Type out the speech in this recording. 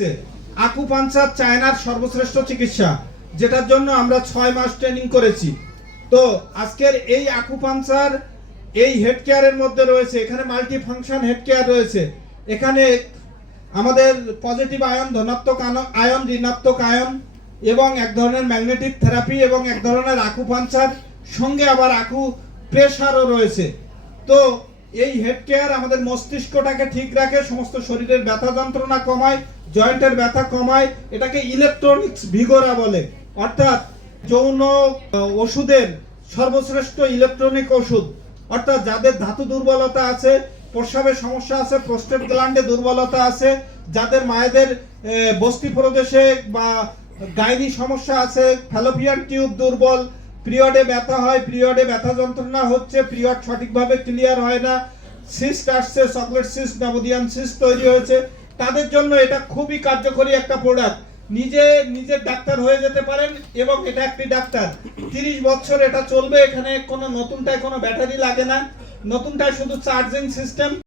এসছে। আকুপাঞ্চার চায়নার সর্বশ্রেষ্ঠ চিকিৎসা, যেটার জন্য আমরা 6 মাস ট্রেনিং করেছি। তো আজকের এই আকুপাঞ্চার এই হেড কেয়ারের মধ্যে রয়েছে, এখানে মাল্টি ফাংশন হেড কেয়ার রয়েছে। এখানে আমাদের পজিটিভ আয়ন, ধনাত্মক আয়ন, ঋণাত্মক আয়ন এবং এক ধরনের ম্যাগনেটিক থেরাপি এবং এক ধরনের আকুপাঞ্চার, সঙ্গে আবার আকু প্রেসারও রয়েছে। তো এই হেড কেয়ার আমাদের মস্তিষ্কটাকে ঠিক রাখে, সমস্ত শরীরের ব্যথা যন্ত্রণা কমায়, জয়েন্টের ব্যথা কমায়। এটাকে ইলেকট্রনিক্স ভিগোরা বলে, অর্থাৎ যৌন ওষুধের সর্বশ্রেষ্ঠ ইলেকট্রনিক ওষুধ। অর্থাৎ যাদের ধাতু দুর্বলতা আছে, প্রস্রাবের সমস্যা আছে, প্রোস্টেট গ্ল্যান্ডে দুর্বলতা আছে, যাদের মায়েদের বস্তি প্রদেশে বা গাইনি সমস্যা আছে, ফ্যালোপিয়ান টিউব দুর্বল, পিরিয়ডে ব্যথা হয়, পিরিয়ডে ব্যথা যন্ত্রণা হচ্ছে, পিরিয়ড সঠিকভাবে ক্লিয়ার হয় না, সিস্ট আসছে, চকলেট সিস্ট, নাবোডিয়ান সিস্ট তৈরি হয়েছে, তাদের জন্য এটা খুবই কার্যকরী একটা প্রোডাক্ট। নিজের ডাক্তার হয়ে যেতে পারেন এবং এটা একটি ডাক্তার 30 বছর এটা চলবে। এখানে কোনো নতুনটায় কোনো ব্যাটারি লাগে না, নতুনটায় শুধু চার্জিং সিস্টেম।